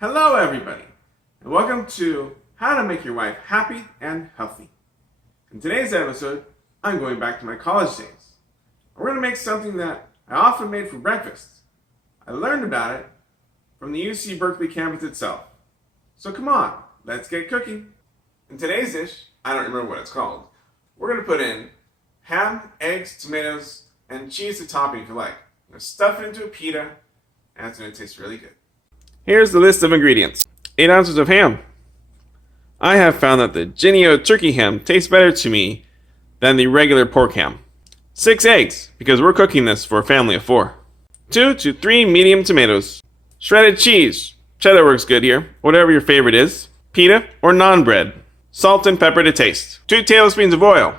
Hello everybody, and welcome to How to Make Your Wife Happy and Healthy. In today's episode, I'm going back to my college days. We're going to make something that I often made for breakfast. I learned about it from the UC Berkeley campus itself. So come on, let's get cooking. In today's dish, I don't remember what it's called, we're going to put in ham, eggs, tomatoes, and cheese to topping if you like. I'm going to stuff it into a pita, and it's going to taste really good. Here's the list of ingredients. 8 ounces of ham. I have found that the Jennie-O turkey ham tastes better to me than the regular pork ham. 6 eggs, because we're cooking this for a family of 4. 2 to 3 medium tomatoes. Shredded cheese. Cheddar works good here, whatever your favorite is. Pita or naan bread. Salt and pepper to taste. 2 tablespoons of oil.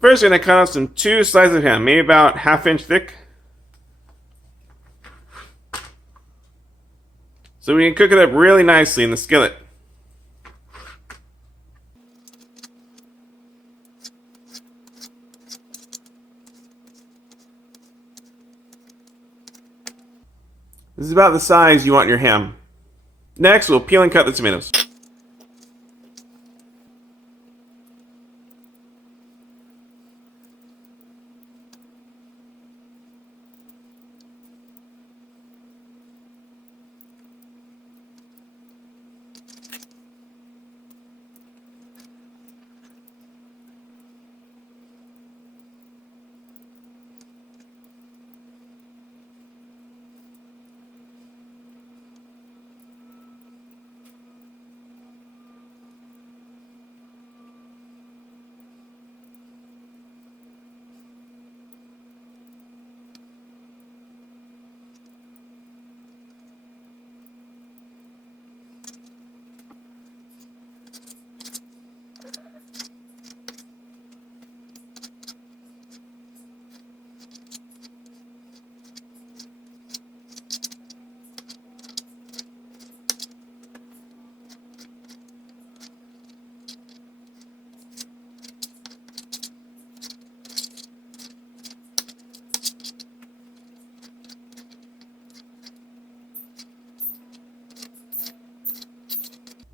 First, I'm going to cut off some 2 slices of ham, maybe about ½ inch thick. So we can cook it up really nicely in the skillet. This is about the size you want your ham. Next, we'll peel and cut the tomatoes.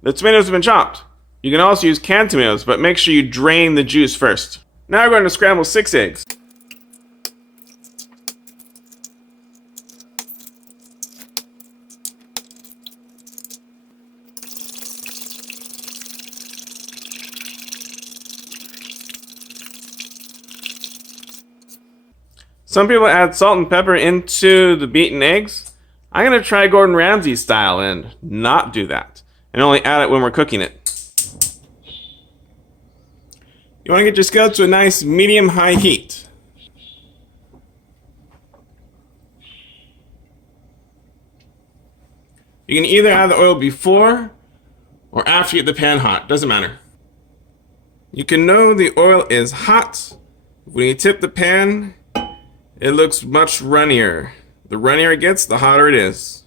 The tomatoes have been chopped. You can also use canned tomatoes, but make sure you drain the juice first. Now we're going to scramble 6 eggs. Some people add salt and pepper into the beaten eggs. I'm going to try Gordon Ramsay style and not do that, and only add it when we're cooking it. You want to get your skillet to a nice medium-high heat. You can either add the oil before or after you get the pan hot, doesn't matter. You can know the oil is hot when you tip the pan. It looks much runnier. The runnier it gets, the hotter it is.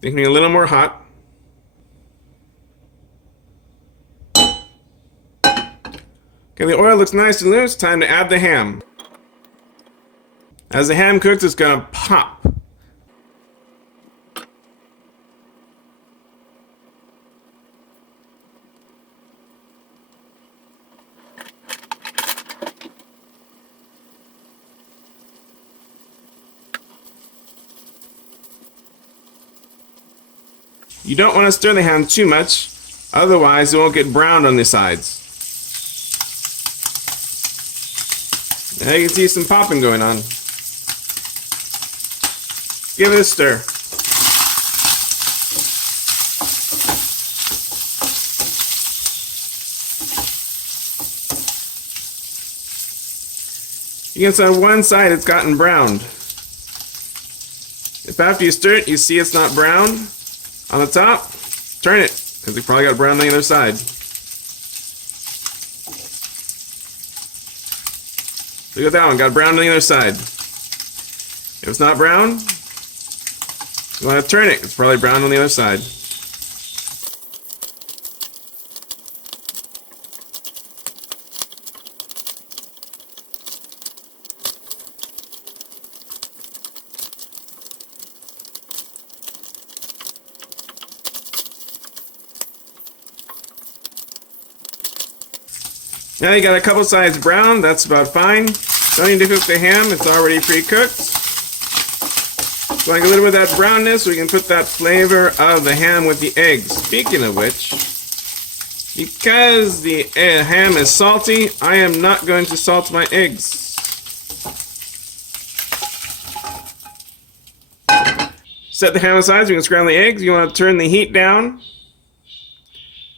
Thinking a little more hot. Okay, the oil looks nice and loose. Time to add the ham. As the ham cooks, it's gonna pop. You don't want to stir the ham too much, otherwise it won't get browned on the sides. Now you can see some popping going on. Give it a stir. You can see on one side it's gotten browned. If after you stir it you see it's not browned on the top, turn it, because it probably got brown on the other side. Look at that one, got brown on the other side. If it's not brown, you want to turn it, it's probably brown on the other side. Now you got a couple sides brown, that's about fine. Don't need to cook the ham, it's already pre-cooked. So like a little bit of that brownness, so we can put that flavor of the ham with the eggs. Speaking of which, because the ham is salty, I am not going to salt my eggs. Set the ham aside so we can scramble the eggs. You want to turn the heat down,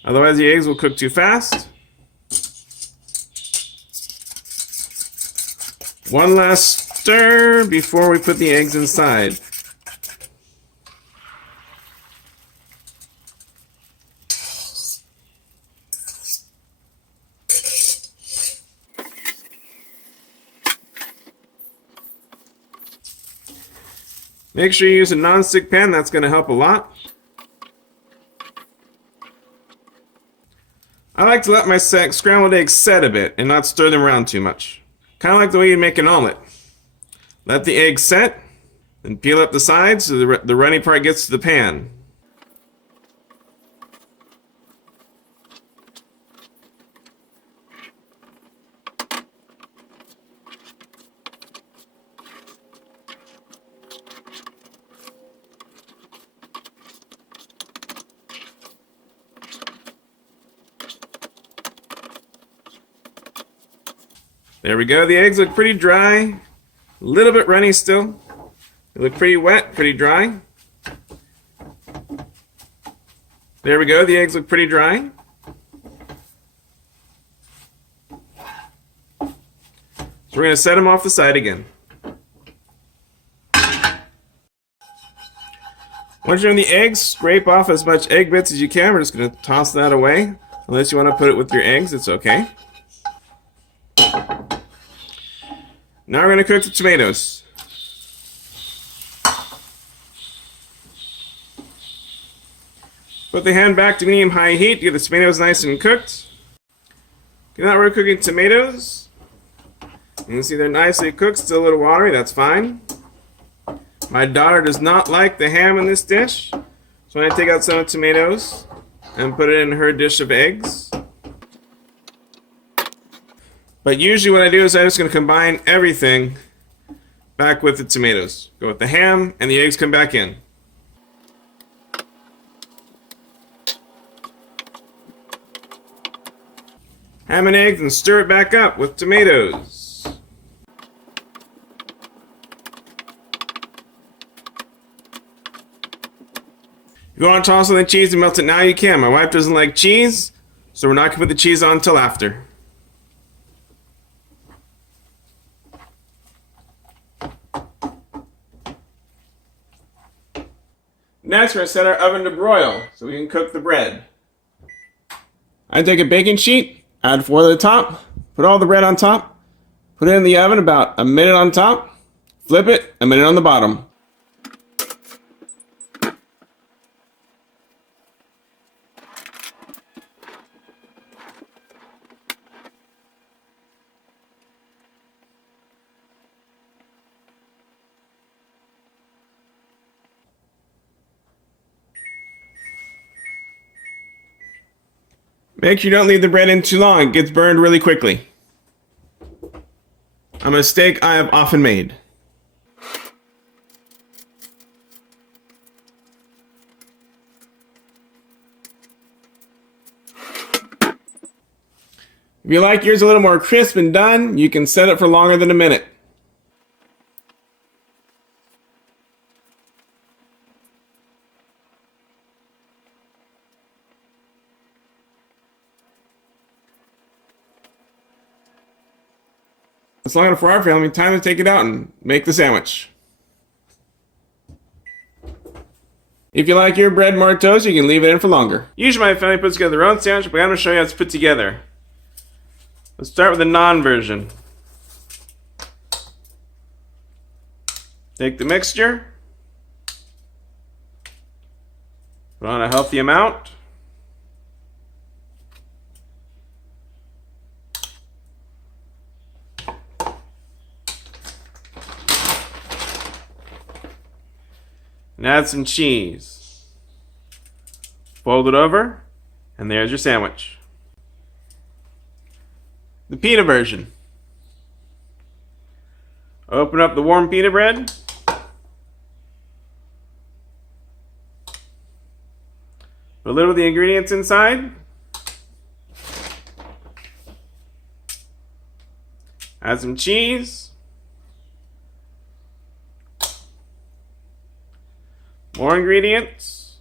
otherwise the eggs will cook too fast. One last stir before we put the eggs inside. Make sure you use a non-stick pan, that's going to help a lot. I like to let my scrambled eggs set a bit and not stir them around too much. Kind of like the way you make an omelet. Let the eggs set, then peel up the sides so the runny part gets to the pan. There we go. The eggs look pretty dry. A little bit runny still. They look pretty wet, pretty dry. There we go. The eggs look pretty dry. So we're going to set them off the side again. Once you're on the eggs, scrape off as much egg bits as you can. We're just going to toss that away. Unless you want to put it with your eggs, it's okay. Now we're going to cook the tomatoes. Put the hand back to medium-high heat to get the tomatoes nice and cooked. Okay, now we're cooking tomatoes. You can see they're nicely cooked, still a little watery, that's fine. My daughter does not like the ham in this dish, so I'm going to take out some of the tomatoes and put it in her dish of eggs. But usually what I do is I'm just going to combine everything back with the tomatoes. Go with the ham and the eggs come back in. Ham and eggs and stir it back up with tomatoes. If you want to toss on the cheese and melt it now, you can. My wife doesn't like cheese, so we're not going to put the cheese on until after. Next, we're going to set our oven to broil so we can cook the bread. I take a baking sheet, add foil to the top, put all the bread on top, put it in the oven about a minute on top, flip it, a minute on the bottom. Make sure you don't leave the bread in too long, it gets burned really quickly. A mistake I have often made. If you like yours a little more crisp and done, you can set it for longer than a minute. It's long enough for our family, time to take it out and make the sandwich. If you like your bread more toast, you can leave it in for longer. Usually my family puts together their own sandwich, but I'm going to show you how it's put together. Let's start with the naan version. Take the mixture, put on a healthy amount. And add some cheese. Fold it over, and there's your sandwich. the pita version. Open up the warm pita bread. Put a little of the ingredients inside. Add some cheese. More ingredients.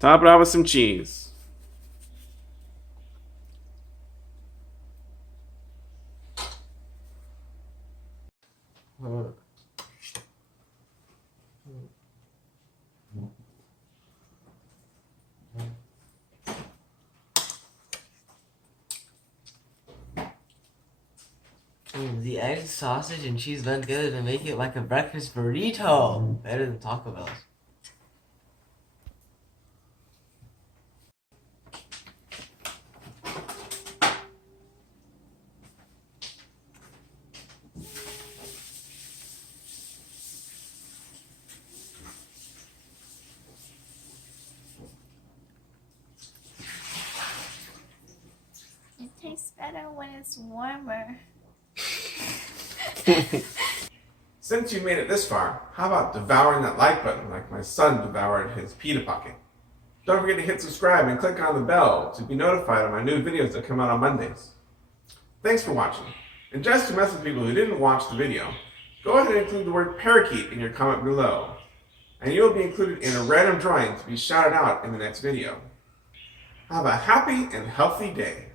Top it off with some cheese. The egg, sausage, and cheese blend together to make it like a breakfast burrito. Better than Taco Bell's. It tastes better when it's warmer. Since you made it this far, how about devouring that like button like my son devoured his Pita Pocket? Don't forget to hit subscribe and click on the bell to be notified of my new videos that come out on Mondays. Thanks for watching. And just to mess with people who didn't watch the video, go ahead and include the word parakeet in your comment below, and you will be included in a random drawing to be shouted out in the next video. Have a happy and healthy day.